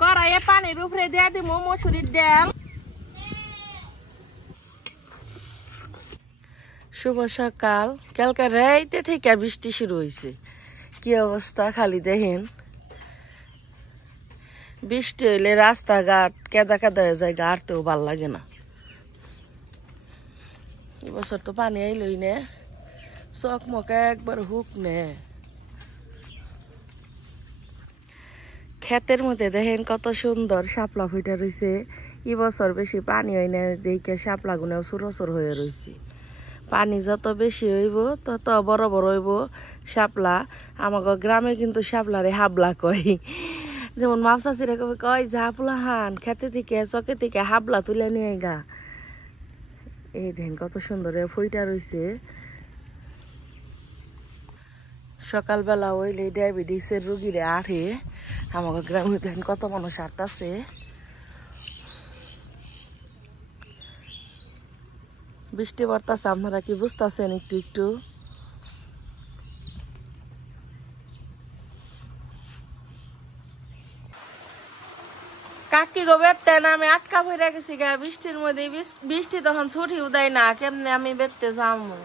কড়াইয়ে পানির উপরে দিয়ে দিব মসুরির ডাল। শুভ সকাল। কালকে রাইতে থেকে বৃষ্টি শুরু হয়েছে, কি অবস্থা খালি দেখেন। বৃষ্টি হইলে রাস্তাঘাট কেদা কেদা হয়ে যায়, হাঁটতেও ভাল লাগে না। এবছর তো পানি আইলই নে, চকমকে একবার হুক নে। ক্ষেতের মধ্যে দেখেন কত সুন্দর শাপলা ফুটে রয়েছে। এবছর বেশি পানি হয় না দেখে শাপলা গুনেও সুরসুর হয়ে রয়েছে। পানি যত বেশি হইব তত বড় বড় হইব শাপলা। আমাকে গ্রামে কিন্তু শাপলারে হাবলা কয়। যেমন মাপসাচিরা কবে কয় ঝাপলা হান খেতে থেকে চকে থেকে হাবলা তুলে নিয়ে গা। এই দেখেন কত সুন্দর ফুইটা রয়েছে। সকালবেলা হইলে ডায়াবেটিসের রোগীরে আঠে। আমাকে গ্রামে দেখেন কত মানুষ আটতাছে। বৃষ্টি পড়তাছে, আপনারা কি বুঝতেছেন একটু একটু? কাকি গো বেরতে না, আমি আটকা পড়ে গেছি গা বৃষ্টির মধ্যে। বৃষ্টি তখন ছুটি উদায় না, কেমনে আমি বেরতে যাবো?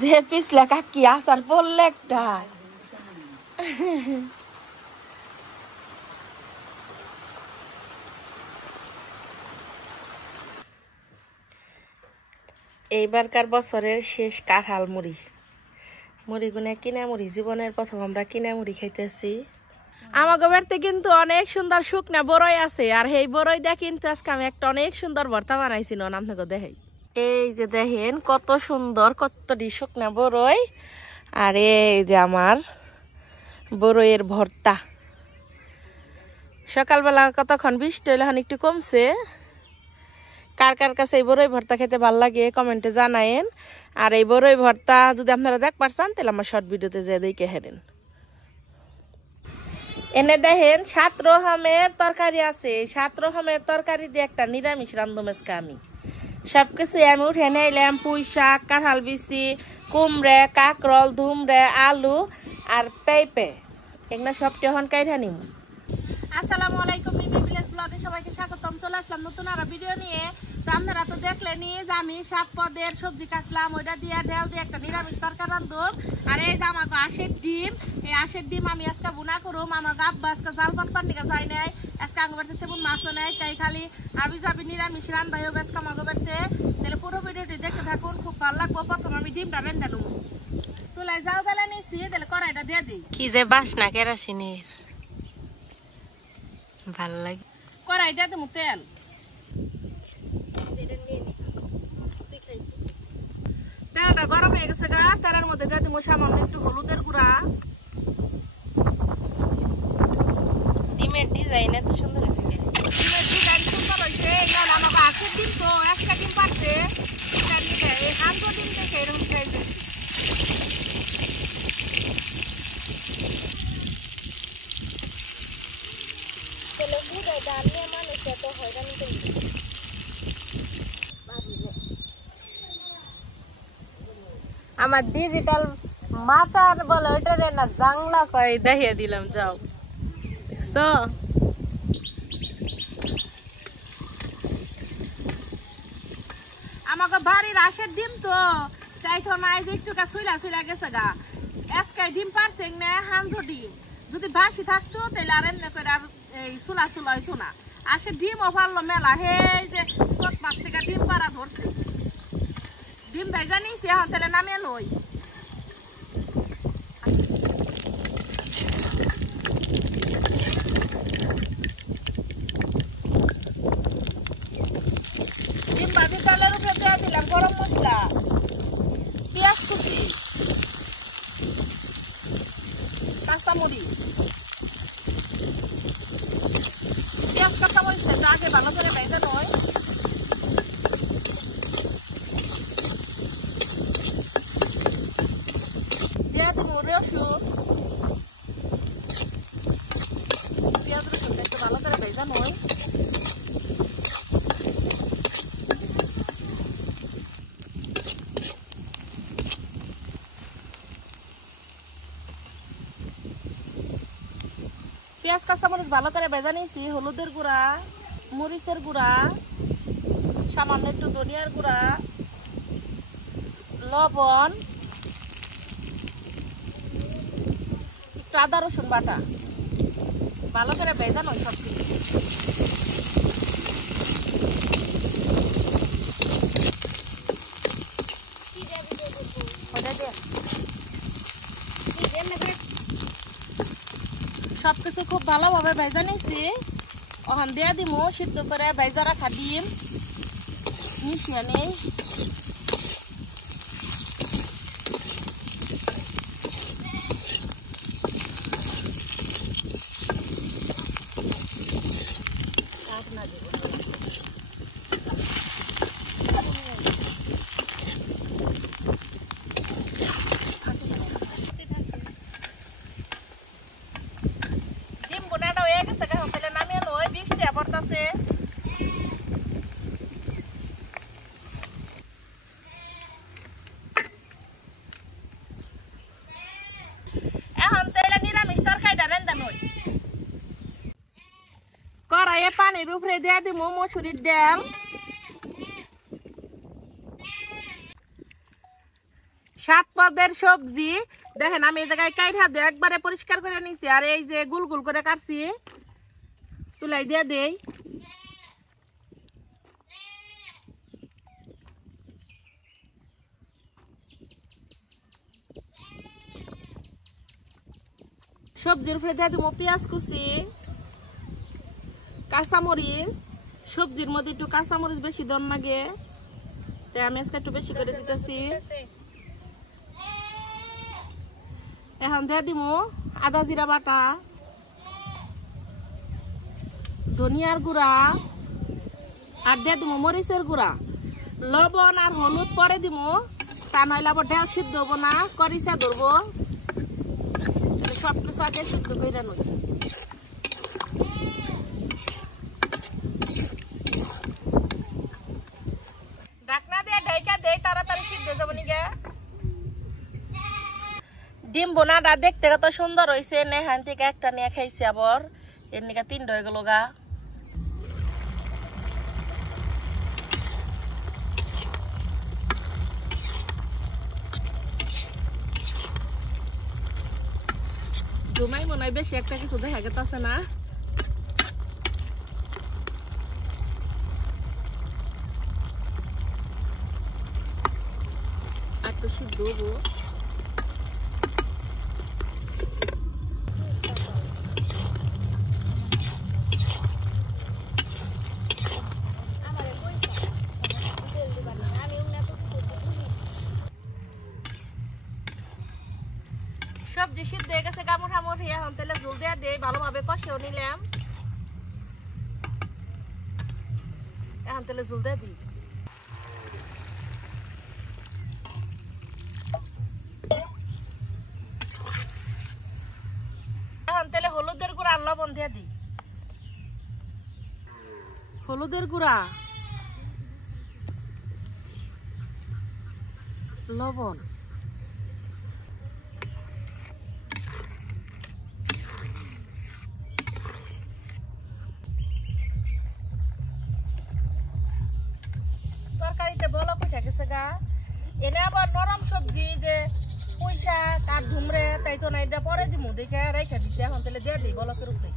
যে পিছলা কাকি আসার পড়লে একটা এইবারকার বছরের শেষ কাঁঠাল মুড়ি। মুড়িগুনে কিনা মুড়ি, জীবনের প্রথম আমরা কিনা মুড়ি খাইতেছি। আমাকে বাড়িতে কিন্তু অনেক সুন্দর শুকনা বড়ই আছে, আর এই বড়ই দিয়ে কিন্তু আজকে আমি একটা অনেক সুন্দর ভর্তা বানাইছি। আপনাকে দেখাই, এই যে দেখেন কত সুন্দর কতটি শুকনা বড়ই, আর এই যে আমার বড়ইয়ের ভর্তা। সকালবেলা কতক্ষণ বৃষ্টি হইলে এখন একটু কমছে। কার কার কাছে এই বড়ই ভর্তা খেতে ভাল লাগে কমেন্টে জানায়েন। আর এই বড়ই ভর্তা যদি আপনারা দেখবার চান তাহলে আমার শর্ট ভিডিওতে যে দেখে হেরেন। এনে দেখেন 7 রকমের তরকারি আছে। 7 রকমের তরকারি দিয়ে একটা নিরামিষ রান্ধুম আজকে আমি। সবকিছু আমি উঠে নিলাম, পুঁই শাক, কাঁঠাল বিচি, কুমড়ে, কাঁকরোল, ধুমড়ে, আলু আর পেঁপে। এগুলো সবটি এখন কাইটা নিম। আসসালামু আলাইকুম, মিমি ভিলেজ ব্লগে সবাইকে স্বাগতম। চলে আসলাম নতুন আরো ভিডিও নিয়ে। তো আপনারা তো দেখলেনি যে আমি 7 পদের সবজি কাটলাম, ওইটা দিয়ে ঢেল দিয়ে একটা নিরামিষ তরকারি রান্ধব। আর এই যে আমাকে আশের ডিম, এই আশের ডিম আমি আজকে বুনা করুম। আমার আব্বা আজকে জাল পাটপার নিকা যাই নাই, আজকে আঙ্গ বাড়িতে তেমন মাছও নেই, তাই খালি আমি যাবি নিরামিষ রান্ধাই হবে আজকে আমাকে বাড়িতে। তাহলে পুরো ভিডিওটি দেখতে থাকুন, খুব ভালো লাগবো। প্রথম আমি ডিমটা রেঁধে নেব। চুলায় জাল জ্বালা নিচ্ছি, তাহলে কড়াইটা দিয়ে দিই। কি যে বাসনা কেরোসিনের ভাল লাগে। কড়াই দিয়ে দেবো তেল। তেলটা গরম হয়ে গেছে গা, তেলের মধ্যে দিয়ে দেবো সামান্য একটু হলুদের গুঁড়া। ডিমের ডিজাইন এত সুন্দর হয়েছে। ডিমের ডিজাইন সুন্দর হয়েছে। আমাকে আখের ডিম তো একটা ডিম পারছে, এই হাঁসো ডিম দেখে এরকম খাইছে। আমার ডিজিটাল মাথার বলে ওইটা না জাংলা কয় দেখিয়ে দিলাম। যাও দেখছো, আমাকে বাড়ির আশের ডিম তো তাই তো নাই যে একটু সুইলা সুইলা গেছে গা। আজকাই ডিম পারছে না হাঁসো ডিম, যদি বাসি থাকতো তাহলে আর এমনি করে আর এই চুলা চুলা হইতো না। আশের ডিমও পারলো মেলা। হে যে 7 মাস থেকে ডিম পাড়া ধরছে। ডিম ভেজা নিয়েছি, এখন তাহলে নামিয়ে নই। ডিম ভাজি তেলের উপরে দিয়ে দিলাম গরম মশলা, পেঁয়াজ কুচি, কাঁচামরিচ, পেঁয়াজ কাঁচামরিচ আগে ভালো করে ভেজে নয়। দিয়ে দেবো রসুন, পেঁয়াজ রসুন একটু ভালো করে ভেজে নয়। কাঁচামরিচ ভালো করে ভেজে নিয়েছি, হলুদের গুঁড়া, মরিচের গুঁড়া, সামান্য একটু ধনিয়ার গুঁড়া, লবণ, একটু আদা রসুন বাটা, ভালো করে ভেজানো সব কিছু। সবকিছু খুব ভালোভাবে ভেজে নিয়েছি। ওখান দিয়ে দিব সিদ্ধ করে ভেজা রাখা ডিম, মিশিয়ে নেই। ডিম বোনাটা হয়ে গেছে, তাহলে নামিয়ে লই, বৃষ্টি পড়তেছে। এখন তাহলে নিরামিষ তরকারিটা রান্না নই। কড়াইয়ে পানির উপরে দিয়ে দিব মসুরির ডাল, সাত পদের সবজি। দেখেন আমি এই জায়গায় কাইটা দিয়ে একবারে পরিষ্কার করে নিছি, আর এই যে গুল গুল করে কাটছি চুলাই দিয়ে দেই। সবজির উপরে দিয়ে দিব পেঁয়াজ কুচি, কাঁচামরিচ। সবজির মধ্যে একটু কাঁচামরিচ বেশি দর লাগে, তাই আমি আজকে একটু বেশি করে দিতেছি। এখন দিয়ে দিব আদা জিরা বাটা, ধনিয়ার গুঁড়া, আর দিয়ে দিব মরিচের গুঁড়া। লবণ আর হলুদ পরে দিব, তা নইলে আবার ডাল সিদ্ধ হবো না, করিচা ধরবো। সব কিছু আগে সিদ্ধ করে নই। ঢাকনা দিয়ে ঢাইকা দেই, তাড়াতাড়ি সিদ্ধ হয়ে যাবো নিগে। ডিম বোনাটা দেখতে কত সুন্দর হয়েছে, নেহান থেকে একটা নিয়ে খাইছি, আবার এর নিকে 3টা হয়ে গেল গা। জমাই মনে হয় বেশি একটা কিছু দেখা গেছে না। একটু সিদ্ধ হবো। সবজি সিদ্ধ হয়ে গেছে গা মোটামুটি। এখন তাহলে ঝোল দিয়ে দিই, ভালোভাবে কষেও নিলাম। এখন তাহলে ঝোল দিয়ে দিই। এখন তাহলে হলুদের গুঁড়া আর লবণ দিয়ে দিই। হলুদের গুঁড়া, লবণ, তরকারিতে বলক উঠে গেছে গা। এনে আবার নরম সবজি যে পুঁই শাক আর ধুমরে, তাই তো না, এটা পরে দিমু দেখে রেখে দিছি। এখন তাহলে দিয়ে দিই বলকের উপরে।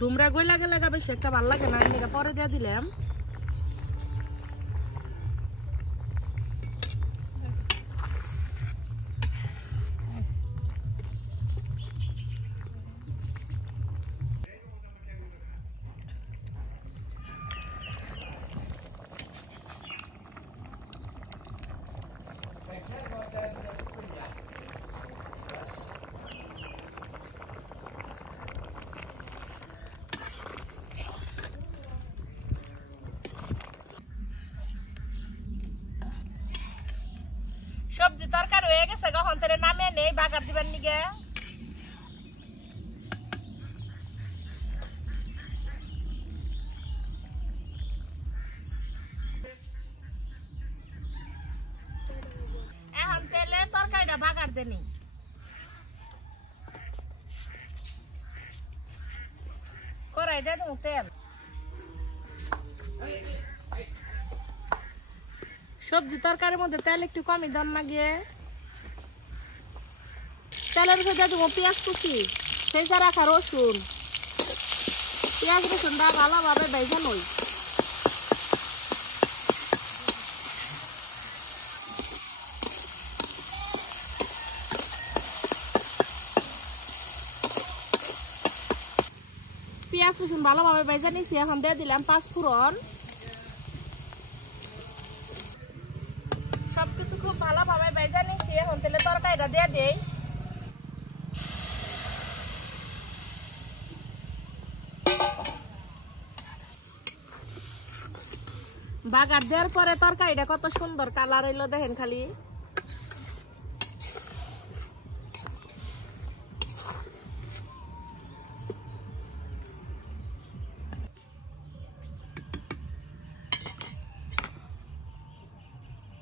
ধুমরা গই লাগে লাগা বেশি একটা ভাল লাগে না, এটা পরে দিয়ে দিলাম। সবজি তরকারি হয়ে গেছে কখন তেলে নামে নেই বাগার দিবেন নিগে এখন তেলে তরকারিটা বাগার দেনি কড়াই দিয়ে দেবো তেল সবজি তরকারির মধ্যে তেল একটু কমই দাম না গিয়ে তেলের উপরে দিয়ে দেবো পেঁয়াজ কুচি সেটা রাখা রসুন পেঁয়াজ রসুনটা ভালোভাবে ভেজে নই পেঁয়াজ রসুন ভালোভাবে ভেজে নিচ্ছি এখন দিয়ে দিলাম 5 ফোড়ন সবকিছু খুব ভালোভাবে ভেজে নিচ্ছি এখন তেলে তরকারিটা দিয়ে দেই বাগার দেওয়ার পরে তরকারিটা কত সুন্দর কালার এলো দেখেন খালি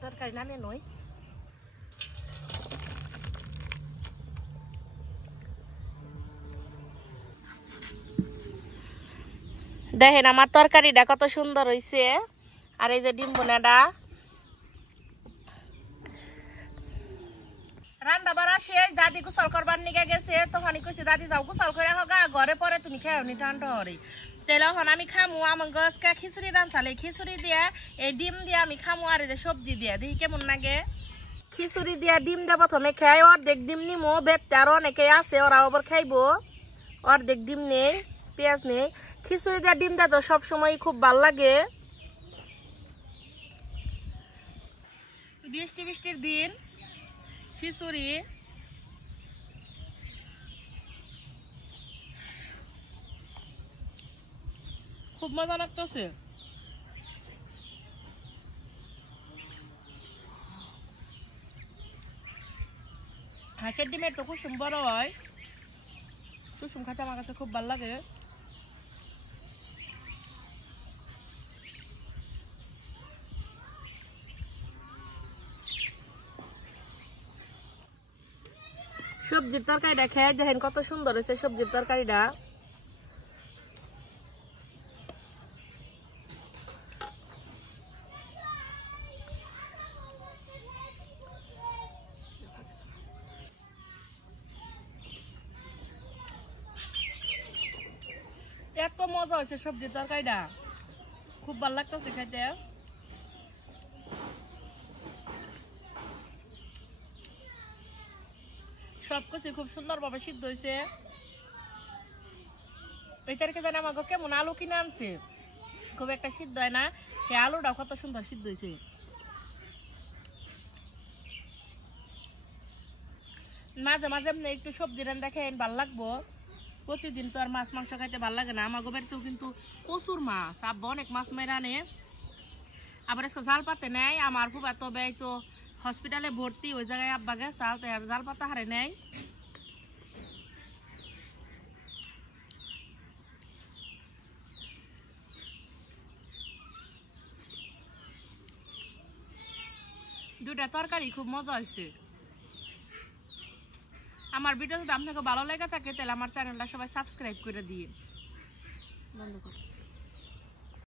তরকারি নামিয়ে নই দেখেন আমার তরকারিটা কত সুন্দর হয়েছে আর এই যে ডিম বোনাটা রান্না বাড়া শেষ দাদি গোসল করবার নিকে গেছে তখনই কইছে দাদি যাও গোসল করে হোগা ঘরে পরে তুমি খেও নি ঠান্ডা হরে তেলে এখন আমি খামু আমার গছকে খিচুড়ি রান্ধালে খিচুড়ি দিয়ে এই ডিম দিয়ে আমি খামু আর এই যে সবজি দিয়ে দেখি কেমন লাগে খিচুড়ি দিয়ে ডিম দিয়ে প্রথমে খাই অর্ধেক ডিম নিমো বেতে আরো অনেকে আছে ওরা আবার খাইবো অর্ধেক ডিম নেই পেঁয়াজ নেই খিচুড়ি দিয়ে ডিম দেয় তো সবসময় খুব ভাল লাগে বৃষ্টি বৃষ্টির দিন খিচুড়ি খুব মজা লাগতেছে হাঁসের ডিমের তো কুসুম বড় হয় কুসুম খাতে আমার কাছে খুব ভালো লাগে সবজির তরকারিটা খেয়ে দেখেন কত সুন্দর হয়েছে সবজির তরকারিটা এত মজা হয়েছে সবজির তরকারিটা খুব ভালো লাগতেছে খাইতে সবকিছু খুব সুন্দর ভাবে সিদ্ধ হয়েছে এটাকে জানি আমাকে কেমন আলু কিনে আনছে খুব একটা সিদ্ধ হয় না সেই আলুটা কত সুন্দর সিদ্ধ হয়েছে মাঝে মাঝে একটু সবজি রান্না খেয়ে ভাল লাগবো প্রতিদিন তো আর মাছ মাংস খাইতে ভাল লাগে না আমার বাড়িতেও কিন্তু প্রচুর মাছ আব্বা অনেক মাছ মেরে আনে আবার আজকে জাল পাতে নেয় আমার ফুফা তো ব্যয় তো হসপিটালে ভর্তি ওই জায়গায় আব্বা গেছে আর জাল পাতা হারে নেয় দুইটা তরকারি খুব মজা হয়েছে আমার ভিডিও যদি আপনাকে ভালো লেগে থাকে তাহলে আমার চ্যানেলটা সবাই সাবস্ক্রাইব করে দিয়ে বন্ধ কর